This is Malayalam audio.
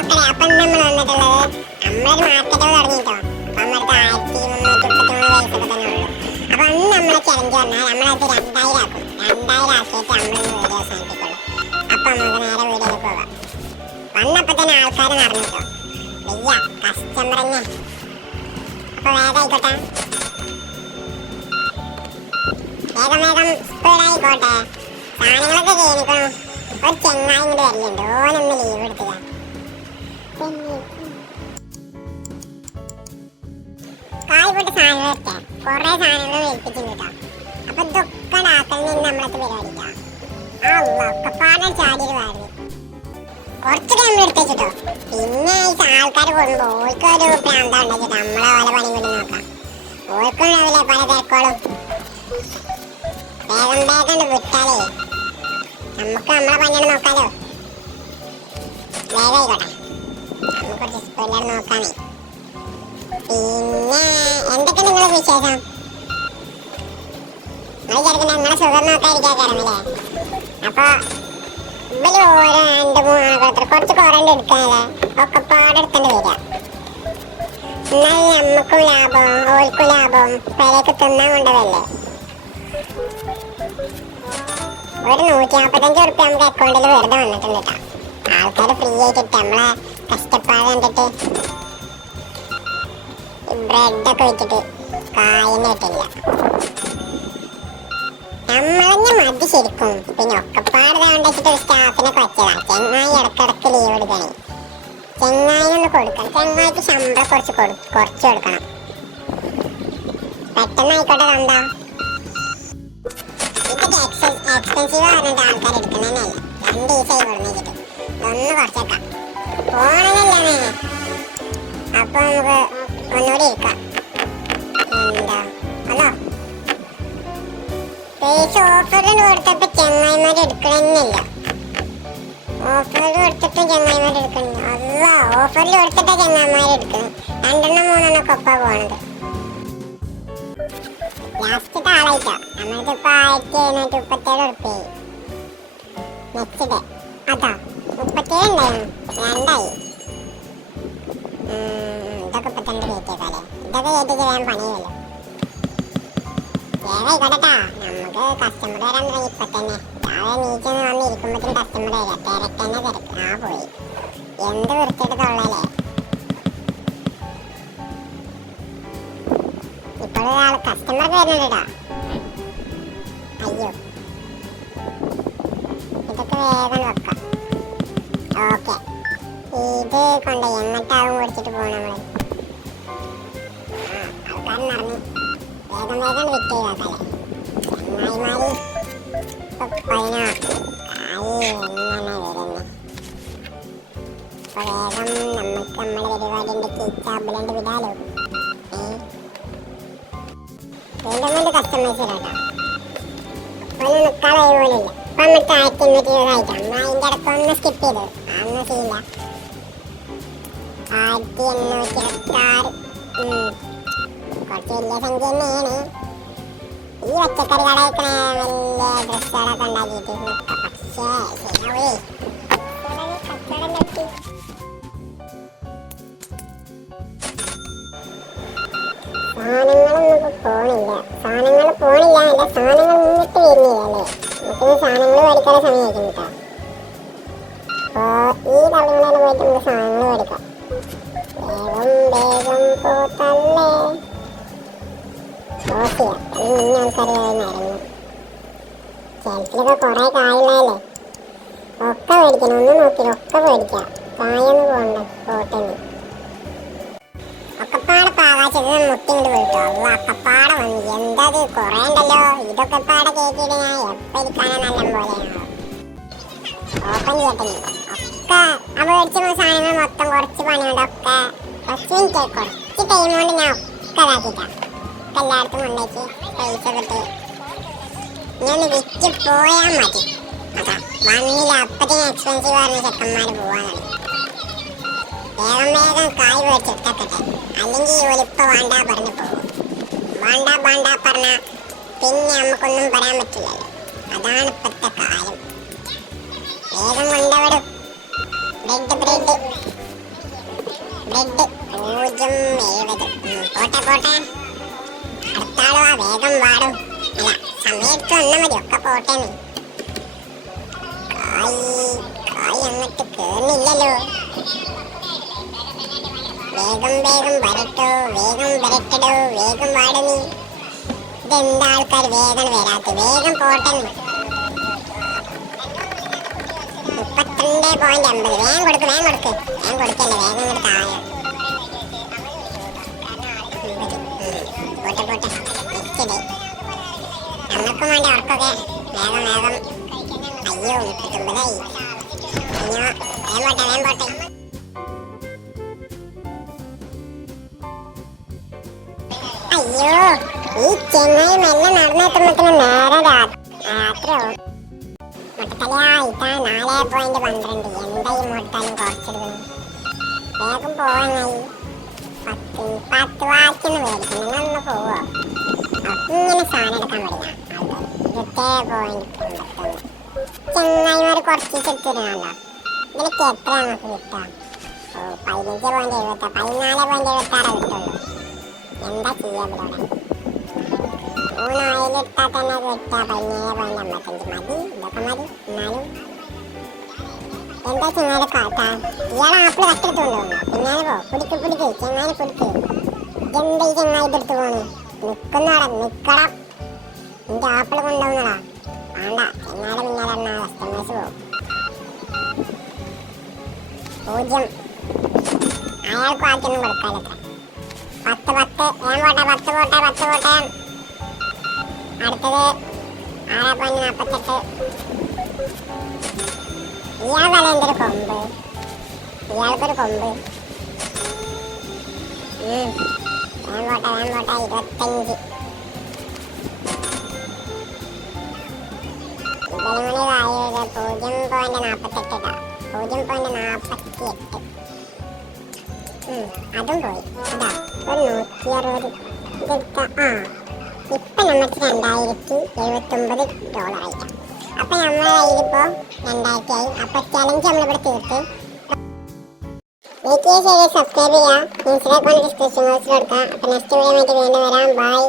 മക്കളെ, അപ്പം നമ്മൾ വന്നിട്ടുള്ളത് നമ്മളൊരു മാർക്കറ്റ് തുടങ്ങിയിട്ടോ. അപ്പം നമ്മളടുത്ത് 1333 വയസ്സൊക്കെ തന്നെ ഉള്ളൂ. അപ്പം അന്ന് നമ്മളെ ചലഞ്ച് പറഞ്ഞാൽ നമ്മളത് 2000 ആക്കും. 2000 ആക്കിയിട്ട് നമ്മളൊന്ന് വീഡിയോ അവസാനിപ്പിക്കുള്ളൂ. അപ്പം നമുക്ക് നേരെ വീഡിയോയിൽ പോകാം. വന്നപ്പോൾ തന്നെ ആൾക്കാർ നടന്നിട്ടോ. വയ്യ കസ്റ്റമർ തന്നെ. അപ്പോൾ വേഗം ആയിക്കോട്ടെ, വേഗം സ്പീഡായിക്കോട്ടെ. സാധനങ്ങളൊക്കെ ചെയ്യണിക്കണു. ഒരു ചെങ്ങായി ഇങ്ങോട്ട് വരലുണ്ട്. ഓനൊന്ന് ലീവ് എടുത്തുക. കായ്പോട്ട് സാധനങ്ങൾ എടുത്തേ. കുറേ സാധനങ്ങൾ ഏൽപ്പിച്ചിട്ടുണ്ട് കേട്ടോ. അപ്പൊ ഇതൊക്കെ ആക്കലിൽ നിന്ന് നമ്മളത്തെ പരിപാടിക്കാ. ഒക്കെപ്പാടെ ചാടിയത് പാടുന്നു. കുറച്ച് ടൈം എടുത്ത് വെച്ചിട്ടോ. പിന്നെ ഈ ആൾക്കാർ കൊടുക്കുമ്പോ ഓൾക്കൊരു പ്രാന്ത ഉണ്ടാക്കിട്ട് നമ്മളെ പല പണിയും കൂടി നോക്കാം. ഓൾക്കും രാവിലെ പല തിരക്കോളും. വേഗം വിട്ടാലേ നമുക്ക് നമ്മളെ പണിയാണ് നോക്കാലോ. വേഗം ആയിക്കോട്ടെ, നമുക്ക് കുറച്ച് സ്പീഡിലാണ് നോക്കാമേ. പിന്നെ എന്തൊക്കെ നിങ്ങളെ വിശേഷം? നിങ്ങൾ വിചാരിക്കണേ നിങ്ങളെ സുഖം നോക്കാതിരിക്കാറല്ലേ? അപ്പൊ ഇവര് ഓരോ 2-3 ആൾക്കാർ കുറച്ച് കുറേണ്ട എടുക്കാനല്ലേ, ഒക്കെ പാടെടുത്തേണ്ടി വരിക. എന്നാൽ നമ്മക്കും ലാഭം ഓൾക്കും ലാഭം, പേരേക്ക് തിന്നാൻ കൊണ്ടതല്ലേ. ഒരു 145 ഉറുപ്പ്യ നമുക്ക് അക്കൗണ്ടിൽ വെറുതെ വന്നിട്ടുണ്ട് കേട്ടോ. ആൾക്കാർ ഫ്രീ ആയിട്ടിട്ട് നമ്മളെ കഷ്ടപ്പാട് കണ്ടിട്ട് ബ്രെഡൊക്കെ വെച്ചിട്ട് കായന്നെ കിട്ടില്ല. നമ്മളന്നെ മതി ശരിക്കും. പിന്നെ ഒക്കെപ്പാട് കൊണ്ടുവച്ചിട്ട് ഒരു സ്റ്റാഫിനൊക്കെ വെച്ചതാ. ചെങ്ങായി ഇടക്കിടക്ക് ലീവ് എടുക്കണേ. ചെങ്ങായിനൊന്ന് കൊടുക്കണം. ചെങ്ങായിക്ക് ശമ്പളം കുറച്ച് കൊടുക്കണം. പെട്ടെന്ന് ആയിക്കോട്ടെ. തന്താ ഇതൊക്കെ എക്സ്പെൻസീവ് പറഞ്ഞിട്ട് ആൾക്കാർ എടുക്കണതന്നെയല്ല. 2 ദിവസമായി കൊടുന്നിട്ട് ഒന്ന് കുറച്ചേക്കാം. പോണതല്ലേ. അപ്പൊ നമുക്ക് ഒന്നുകൂടി ഇരിക്കാം. എന്താ ഹലോ, പൈസ ഓഫറിൽ കൊടുത്തപ്പോ ചെങ്ങായിമാർ എടുക്കണമെന്നില്ല. ഓഫറിൽ കൊടുത്തിട്ടും ചെങ്ങായിമാർ എടുക്കണില്ല. അല്ല, ഓഫറിൽ കൊടുത്തിട്ടാ ചെങ്ങായിമാർ എടുക്കണം. 2-3 കൊപ്പാ പോണത്. ലാസ്റ്റത്തെ ആളായിട്ടോ. നമ്മളിതിപ്പോ 1737 ഉറുപ്പ്യായി. നെക്സ്റ്റ് ഡേ അതാ 37 ഉണ്ടായിരുന്നു, 2ആയി. ഇതൊക്കെ ഇപ്പൊ തന്നെ കയറ്റിയേക്കാല്ലേ. ഇതൊക്കെ കയറ്റിച്ച് വേഗം പണിയല്ലോ. വേഗായിക്കോട്ടെട്ടാ, നമുക്ക് കസ്റ്റമർ വരാൻ തുടങ്ങി ഇപ്പൊ തന്നെ. രാവിലെ നീച്ചൊന്ന് വന്ന് ഇരിക്കുമ്പോഴത്തേക്കും കസ്റ്റമർ വരിക. തിരക്കന്നെ തിരക്ക്. ആ പോയി എന്ത് വൃത്തിയിട്ട് തൊള്ളല്ലേ. ഇപ്പോഴൊരാൾ കസ്റ്റമർക്ക് വരുന്നുണ്ട്. അയ്യോ, ഇതൊക്കെ വേഗം വെക്കാം. ഓക്കെ, ഇത് കൊണ്ട് എന്നിട്ടാവും കുടിച്ചിട്ട് പോകണം നമ്മള്. ആൾക്കാർ നിറഞ്ഞു. വേഗം വിറ്റ് ചെയ്താക്കല്ലേ. ചങ്ങായിമാര് ഇപ്പൊ 10 ആയി എങ്ങനെ വരുന്നേ. അപ്പൊ വേഗം നമുക്ക് നമ്മുടെ പരിപാടിന്റെ കിച്ചാബിലണ്ട് വിടാലോ. വീണ്ടും കസ്റ്റമേഴ്സ് വരാട്ടോ. ഒന്ന് നിൽക്കാതെ പോലില്ല. ഇപ്പൊ നമുക്ക് 1220 ആയിട്ടാ. നമ്മൾ അതിന്റെ ഇടയ്ക്കൊന്ന് സ്കിപ്പ് ചെയ്തു. അതൊന്നും ചെയ്യില്ല. 1826 കുറച്ച് വലിയ സംഖ്യ തന്നെയാണ്. ഈ പച്ചക്കറി കട വെക്കണ വലിയ ഡ്രസ്സുകളൊക്കെ ഉണ്ടാക്കിയിട്ട് പക്ഷേ ശരിയാവേ. കച്ചവടം നിർത്തി. സാധനങ്ങളൊന്നും പോണില്ല. സാധനങ്ങൾ പോണില്ല അല്ല, സാധനങ്ങൾ ഇങ്ങോട്ട് വരുന്നില്ല അല്ലേ. നമുക്ക് സാധനങ്ങൾ മേടിക്കാനുള്ള സമയമായിരിക്കും കേട്ടോ. അപ്പോൾ ഈ തവണ പോയിട്ട് നമുക്ക് സാധനങ്ങൾ മേടിക്കാം. വേഗം പോത്തല്ലേ. ഓക്കെയാ, ഇനി ആൾക്കാർ നിരങ്ങും. ചിലത്തിലൊക്കെ കുറേ കായുള്ളതല്ലേ. ഒക്കെ മേടിക്കണം. ഒന്നും നോക്കില്ല, ഒക്കെ മേടിക്കാം. കായൊന്നും പോകണ്ട. പോട്ടെന്ന് ഒക്കെപ്പാടെ പാകാച്ചത് മുട്ടിങ്ങോട്ട് പോയിട്ടോ. അല്ല, ഒക്കെപ്പാടെ വന്നു. എന്താ ഇത് കുറേ ഉണ്ടല്ലോ. ഇതൊക്കെ പാടെ കയറ്റിയിട്ട് ഞാൻ എപ്പോൾ ഇരിക്കാനാ നല്ല പോലെയാണോ. ഓപ്പൺ ചെയ്യട്ടെ. ഒക്കെ ആ മേടിച്ച സാധനങ്ങൾ മൊത്തം കുറച്ച് പണിയുണ്ടൊക്കെ 10 മിനിറ്റ് കുറച്ച് ടൈം കൊണ്ട് ഞാൻ ഒക്കെ ഇതാക്കിയിട്ടാണ്. ഒക്കെ എല്ലായിടത്തും കൊണ്ടേക്ക് പൈസ കിട്ടി. ഇനി ഒന്ന് വിറ്റ് പോയാൽ മതി. അതാ വന്നില്ല. അപ്പത്തേനും എക്സ്പെൻസീവ് പറഞ്ഞ ചെക്കന്മാർ പോവാൻ തുടങ്ങി. വേഗം കായ് മേടിച്ചെടുത്തട്ടെ. അല്ലെങ്കിൽ ഒലിപ്പ വേണ്ട പറഞ്ഞു പോകും. വേണ്ട പറഞ്ഞ പിന്നെ നമുക്കൊന്നും പറയാൻ പറ്റില്ലല്ലോ. അതാണ് ഇപ്പോഴത്തെ കാര്യം. വേഗം കൊണ്ടവിടും. ബ്രെഡ് 0.70. പോട്ടെ പോട്ടെ, അടുത്താളോ വേഗം വാടും. അല്ല, സമയത്ത് വന്നാൽ മതി, ഒക്കെ പോട്ടേന്ന്. കായ് അങ്ങോട്ട് കേറുന്നില്ലല്ലോ. വേഗം വേഗം വരട്ടോ, വേഗം വരട്ടടോ, വേഗം വാട നീ. ഇതെന്താ ആൾക്കാർ വേഗം വരാത്ത, വേഗം പോട്ടെന്ന്. 32.50. വേഗം കൊടുക്ക്, വേഗം കൊടുക്ക്, വേഗം കൊടുക്കല്ലേ, വേഗം ഇങ്ങോട്ട് താഴെ. പോട്ടെ പോട്ടെ, നിൽക്കടേ, ഞങ്ങൾക്കും വേണ്ട ഉറക്കൊക്കെ. വേഗം വേഗം. അയ്യോ 39. വേഗം പോട്ടെ, വേഗം പോട്ടെ. അയ്യോ, ഈ ചെങ്ങായി മെല്ലെ നടന്നെത്തുമ്പോഴത്തേനും നേരെ രാത്രിയാവും. മുട്ടത്തലയാ, ഇതാ 4.12. എന്താ ഈ മുട്ടാലും കുറച്ചെടുക്കുന്നു. വേഗം പോവാനായി. 10 വാക്കിന്ന് മേടിക്കും. നിങ്ങളൊന്ന് പോവോ? ഇങ്ങനെ സാധനം എടുക്കാൻ പറ്റില്ല. 20.9. ചെങ്ങായിമാര് കുറച്ച് ചെത്തിരുന്നല്ലോ. ഇതിലേക്ക് എത്ര നമുക്ക് കിട്ടാം? 15.70, 14.76 കിട്ടുള്ളൂ. എന്താ ചെയ്യാ ഇവിടെ? 3 ഓയിലെടുത്താൽ തന്നെ കിട്ടുക 17.55. മതി, ഇതൊക്കെ മതി. എന്നാലും എന്താ ചെങ്ങായി കാട്ടാ? ഇയാളെ ആപ്പിൾ കട്ടെടുത്ത് കൊണ്ടുപോകുന്നു. പിന്നാലെ പോ, പിടിക്ക് പിടിക്ക്, ചെങ്ങായി പിടിക്ക്. എന്താ ഈ ചെങ്ങായി ഇതെടുത്ത് പോണ്? നിക്കുന്നടാ, നിക്കണം. നിന്റെ ആപ്പിൾ കൊണ്ടുപോകുന്നടാ. വേണ്ട, ചെങ്ങായിടെ പിന്നാലെ കസ്റ്റമേഴ്സ് പോകും. 0. അയാൾക്ക് ആക്കിയൊന്നും കൊടുക്കാനത്ര. 10. വേഗം പോട്ടെ, 10 പോട്ടെ. അടുത്തത് 6.48. ഇയാൾക്കല്ല എന്തൊരു കൊമ്പ്, ഇയാൾക്കൊരു കൊമ്പ്. വേഗം പോട്ടെ, 25. ഇതേമണി വായുവില് 0.48. 0.48. അതും പോയി. അതാ ഒരു 160. ഇതെടുത്ത ഇപ്പൊ നമുക്ക് $2079 ആയിട്ടാ. അപ്പൊ നമ്മളെ കയ്യിലിപ്പോ 2000 ആയി. അപ്പൊ ചലഞ്ച് നമ്മളിവിടെ തീർത്ത്. ലൈക്ക് ചെയ്യുക, സബ്സ്ക്രൈബ് ചെയ്യുക, ഇൻസ്റ്റാഗ്രാം ഡിസ്ക്രിപ്ഷൻ ബോക്സിൽ കൊടുക്കുക. അപ്പൊ നെക്സ്റ്റ് വീഡിയോ ആയിട്ട് വീണ്ടും വരാം. ബൈ.